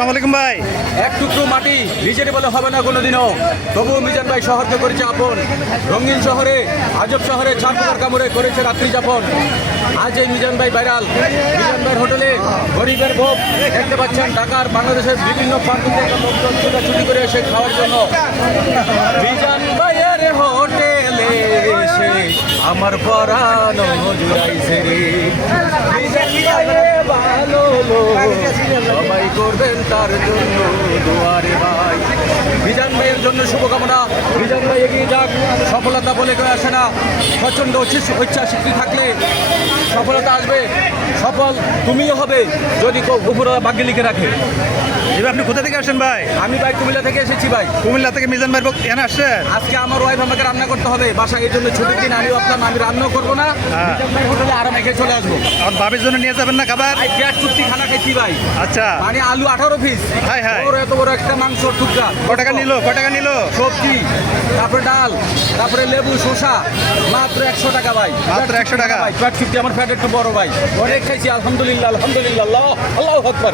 আসসালামু আলাইকুম ভাই। এক টুকরো মাটি নিজের বলে হবে না কোনোদিনও, তবুও মিজান ভাই শহরকে করেছে আপন। রঙিন শহরে, আজব শহরে ছাড় পোকার কামড়ে করেছে রাত্রি যাপন। আজ এই মিজান ভাই ভাইরাল। মিজান ভাইয়ের হোটেলে গরিবের ভোগ দেখতে পাচ্ছেন। ঢাকার বাংলাদেশের বিভিন্ন প্রান্ত থেকে লোকজন ছুটি করে এসে খাওয়ার জন্য মিজান ভাইয়ের হোটেলে এসে আমার পরানো জুড়াইছে রে। মিজান ভাইয়ের ভালো লোক, সবাই করবেন তার জন্য দুয়ারে ভাই। মিজান ভাইয়ের জন্য শুভকামনা। মিজান ভাই এগিয়ে যাক, সফলতা বলে কেউ আসে না। প্রচণ্ড ইচ্ছা শক্তি থাকলে সফলতা আসবে। সফল তুমিও হবে যদি উপরে ভাগ্যে লিখে রাখে। এবার আপনি কোথা থেকে আসেন ভাই? আমি ভাই কুমিল্লা থেকে এসেছি ভাই। কুমিল্লা থেকে মিজান ভাই এখানে আসছেন? আজকে আমার ওয়াইফ আমাকে রান্না করতে হবে বাসায়, এই জন্য ছুটির দিন আমি ভাবলাম আমি রান্নাও করবো না, হ্যাঁ। মিজান ভাই হোটেলে আরামে খেয়ে চলে আসবো। আমার বাবির জন্য নিয়ে যাবেন না খাবার? ভাই পেট চুক্তি খানা খাইছি ভাই। আচ্ছা, মানে আলু 18 পিস, হাই হাই। ওর এত বড় একটা মাংস টুকরা। কত টাকা নিল? সবজি, তারপরে ডাল, তারপরে লেবু, শসা, মাত্র 100 টাকা ভাই। মাত্র 100 টাকা? ভাই পেট চুক্তি, আমার পেট একটু বড় ভাই, অনেক খাইছি আলহামদুলিল্লাহ। আলহামদুলিল্লাহ, আল্লাহু আকবার।